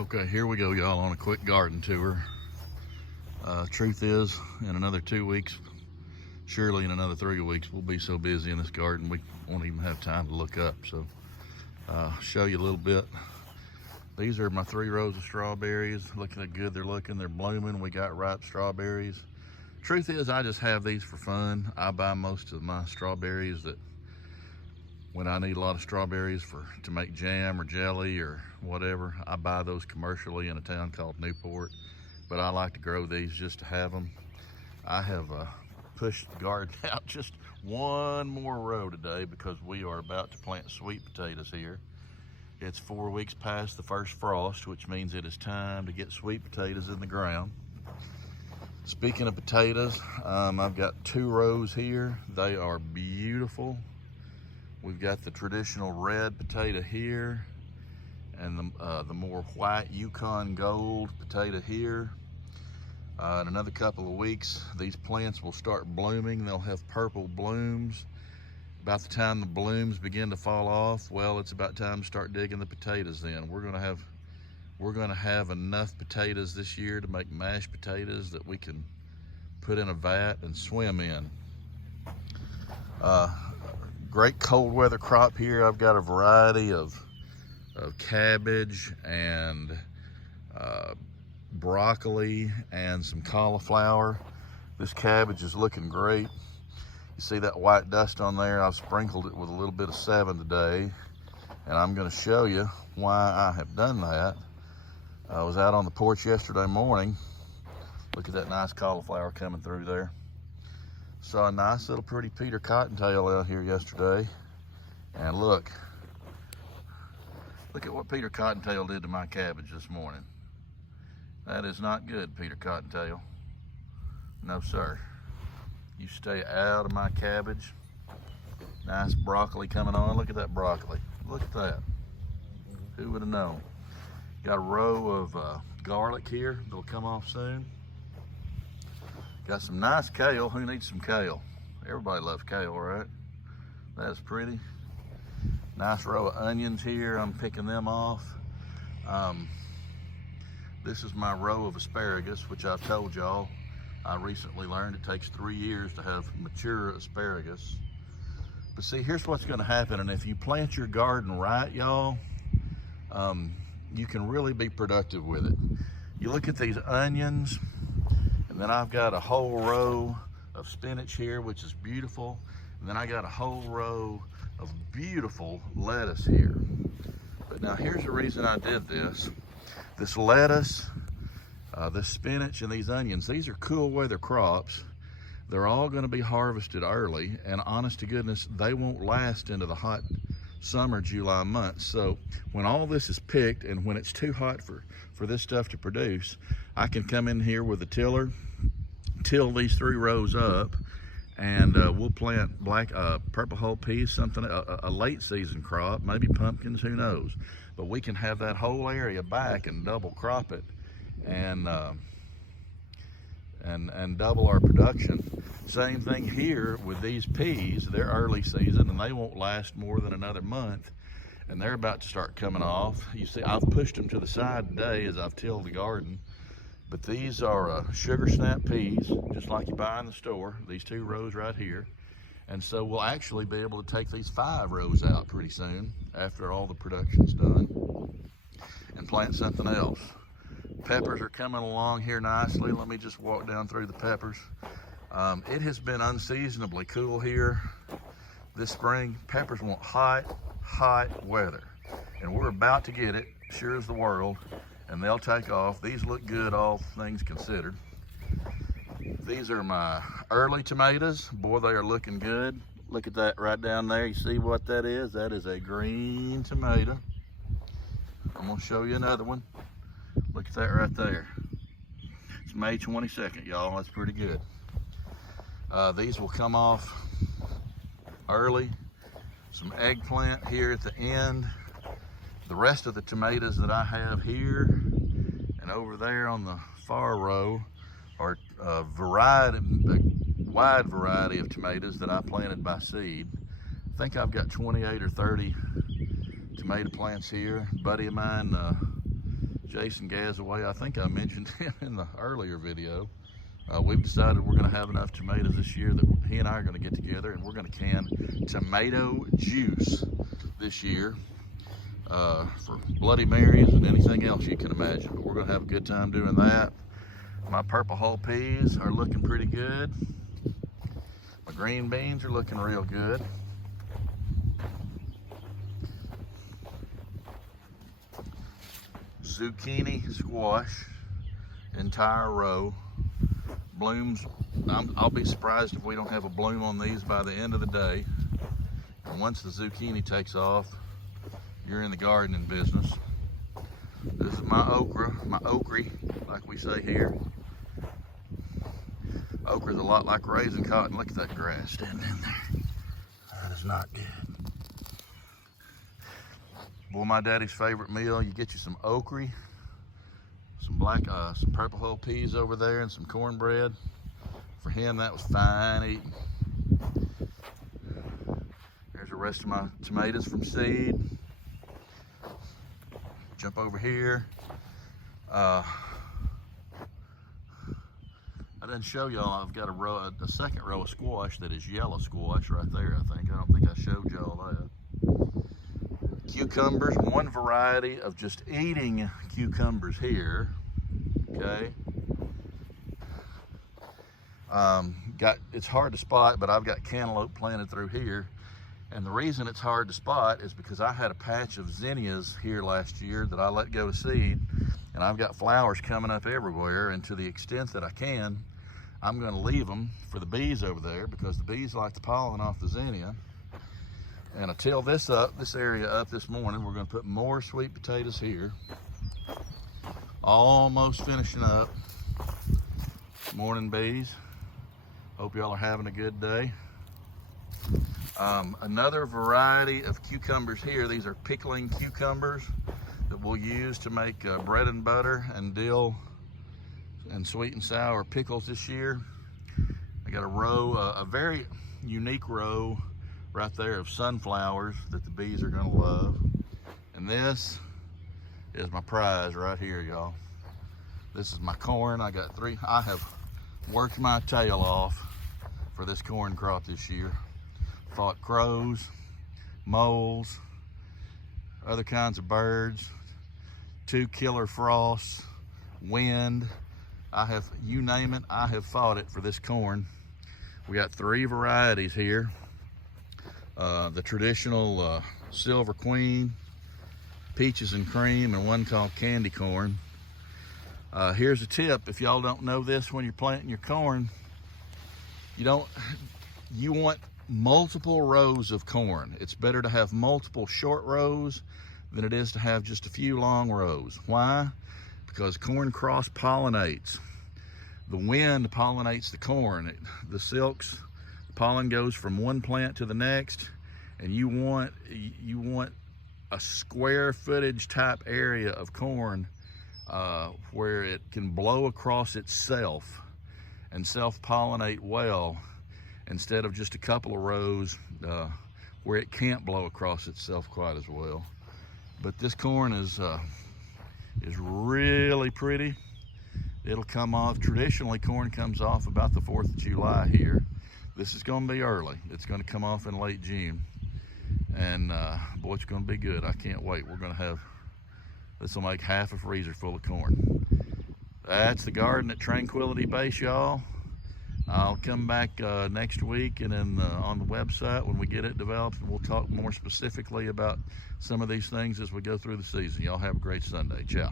Okay, here we go, y'all, on a quick garden tour. Truth is, in another 2 weeks, surely in another 3 weeks, we'll be so busy in this garden we won't even have time to look up. So show you a little bit. These are my 3 rows of strawberries. Look how good they're looking. They're blooming. We got ripe strawberries. Truth is, I just have these for fun. I buy most of my strawberries that when I need a lot of strawberries to make jam or jelly or whatever, I buy those commercially in a town called Newport. But I like to grow these just to have them. I have pushed the garden out just one more row today because we are about to plant sweet potatoes here. It's 4 weeks past the first frost, which means it is time to get sweet potatoes in the ground. Speaking of potatoes, I've got 2 rows here. They are beautiful. We've got the traditional red potato here and the more white Yukon gold potato here. In another couple of weeks, these plants will start blooming. They'll have purple blooms. About the time the blooms begin to fall off, well, it's about time to start digging the potatoes in. We're gonna have enough potatoes this year to make mashed potatoes that we can put in a vat and swim in. Great cold weather crop here. I've got a variety of cabbage and broccoli and some cauliflower. This cabbage is looking great. You see that white dust on there? I've sprinkled it with a little bit of 7 today, and I'm going to show you why I have done that. I was out on the porch yesterday morning. Look at that nice cauliflower coming through there. Saw a nice little pretty Peter Cottontail out here yesterday, and look at what Peter Cottontail did to my cabbage this morning. That is not good, Peter Cottontail. No, sir. You stay out of my cabbage. Nice broccoli coming on. Look at that broccoli. Look at that. Who would have known? Got a row of garlic here. They'll come off soon. Got some nice kale. Who needs some kale? Everybody loves kale, right? That's pretty. Nice row of onions here. I'm picking them off. This is my row of asparagus, which I've told y'all. I recently learned it takes 3 years to have mature asparagus. But see, here's what's gonna happen, and if you plant your garden right, y'all, you can really be productive with it. You look at these onions, and then I've got a whole row of spinach here, which is beautiful. And then I got a whole row of beautiful lettuce here. But now here's the reason I did this. This lettuce, this spinach, and these onions, these are cool weather crops. They're all gonna be harvested early, and honest to goodness, they won't last into the hot summer, July months. So when all this is picked and when it's too hot for this stuff to produce, I can come in here with a tiller, till these 3 rows up, and we'll plant purple hull peas, something, a late season crop, maybe pumpkins, who knows. But we can have that whole area back and double crop it and double our production. Same thing here with these peas. They're early season and they won't last more than another month, and they're about to start coming off. You see, I've pushed them to the side today as I've tilled the garden. But these are sugar snap peas, just like you buy in the store, these 2 rows right here. And so we'll actually be able to take these 5 rows out pretty soon after all the production's done and plant something else. Peppers are coming along here nicely. Let me just walk down through the peppers. It has been unseasonably cool here this spring. Peppers want hot weather, and we're about to get it, sure as the world. And they'll take off. These look good, all things considered. These are my early tomatoes. Boy, they are looking good. Look at that right down there. You see what that is? That is a green tomato. I'm gonna show you another one. Look at that right there. It's May 22nd, y'all. That's pretty good. These will come off early. Some eggplant here at the end. The rest of the tomatoes that I have here and over there on the far row are a wide variety of tomatoes that I planted by seed. I think I've got 28 or 30 tomato plants here. A buddy of mine Jason Gazaway, I think I mentioned him in the earlier video. We've decided we're going to have enough tomatoes this year that he and I are going to get together and we're going to can tomato juice this year for Bloody Marys and anything else you can imagine. But we're going to have a good time doing that. My purple hull peas are looking pretty good. My green beans are looking real good. Zucchini squash, entire row. Blooms, I'll be surprised if we don't have a bloom on these by the end of the day. And once the zucchini takes off, you're in the gardening business. This is my okra, like we say here. Okra's a lot like raising cotton. Look at that grass standing in there. That is not good. Boy, my daddy's favorite meal, you get you some okra, some purple hull peas over there, and some cornbread. For him, that was fine eating. There's the rest of my tomatoes from seed. Jump over here. I didn't show y'all, I've got a second row of squash that is yellow squash right there, I think. I don't think I showed y'all that. Cucumbers, one variety of just eating cucumbers here, okay? It's hard to spot, but I've got cantaloupe planted through here. And the reason it's hard to spot is because I had a patch of zinnias here last year that I let go to seed, and I've got flowers coming up everywhere, and to the extent that I can, I'm going to leave them for the bees over there because the bees like the pollen off the zinnia. And I tilled this area up this morning. We're going to put more sweet potatoes here. Almost finishing up. Morning, bees. Hope y'all are having a good day. Another variety of cucumbers here. These are pickling cucumbers that we'll use to make bread and butter and dill and sweet and sour pickles this year. I got a row, a very unique row right there of sunflowers that the bees are gonna love. And this is my prize right here, y'all. This is my corn. I got three. I have worked my tail off for this corn crop this year. Fought crows, moles, other kinds of birds, 2 killer frosts, wind. You name it, I have fought it for this corn. We got 3 varieties here. The traditional Silver Queen, Peaches and Cream, and one called Candy Corn. Here's a tip, if y'all don't know this when you're planting your corn, you want multiple rows of corn. It's better to have multiple short rows than it is to have just a few long rows. Why? Because corn cross-pollinates. The wind pollinates the corn. The silks, pollen goes from one plant to the next, and you want a square footage type area of corn where it can blow across itself and self-pollinate well, instead of just a couple of rows where it can't blow across itself quite as well. But this corn is really pretty. It'll come off, traditionally corn comes off about the 4th of July here. This is gonna be early. It's gonna come off in late June. And boy, it's gonna be good. I can't wait. This will make half a freezer full of corn. That's the garden at Tranquility Base, y'all. I'll come back next week and then on the website when we get it developed, and we'll talk more specifically about some of these things as we go through the season. Y'all have a great Sunday. Ciao.